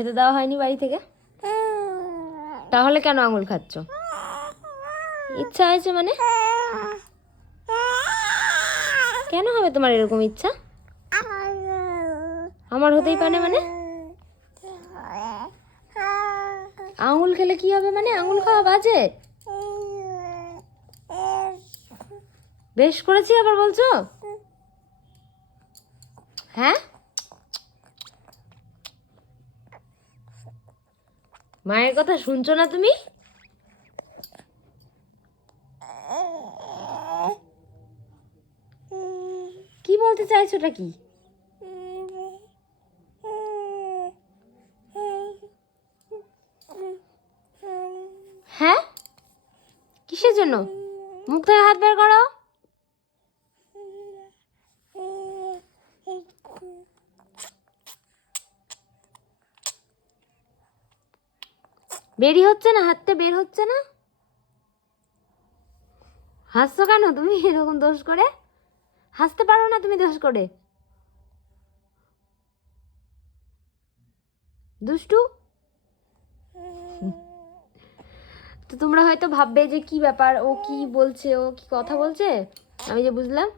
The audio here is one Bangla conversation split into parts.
খেতে দেওয়া হয়নি বাড়ি থেকে? তাহলে কেন আঙুল খাচ্ছ? ইচ্ছা হয়েছে মানে? কেন হবে তোমার এরকম ইচ্ছা? আমার হতেই পারে মানে? আঙুল খেলে কি হবে মানে? আঙুল খাওয়া বাজে? বেশ করেছি আবার বলছো? হ্যাঁ, মায়ের কথা শুনছো না তুমি? কি বলতে চাইছোটা কি? হ্যাঁ, কিসের জন্য? মুখ থেকে হাত বের করো। বেরি হচ্ছে না, হাতটা বের হচ্ছে না। হাসছো কেন তুমি এরকম দোষ করে? হাসতে পারো না তুমি দোষ করে? দুষ্টু। তো তোমরা হয়তো ভাববে যে কি ব্যাপার, ও কি বলছে, ও কি কথা বলছে। আমি যে বুঝলাম,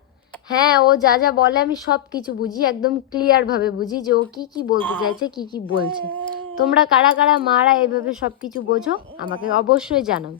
হ্যাঁ, ও যা যা বলে আমি সব কিছু বুঝি, একদম ক্লিয়ার ভাবে বুঝি যে ও কি কি বলতে চাইছে, কি কি বলছে। তোমরা কারা কারা মারা এভাবে সব কিছু বোঝো আমাকে অবশ্যই জানাও।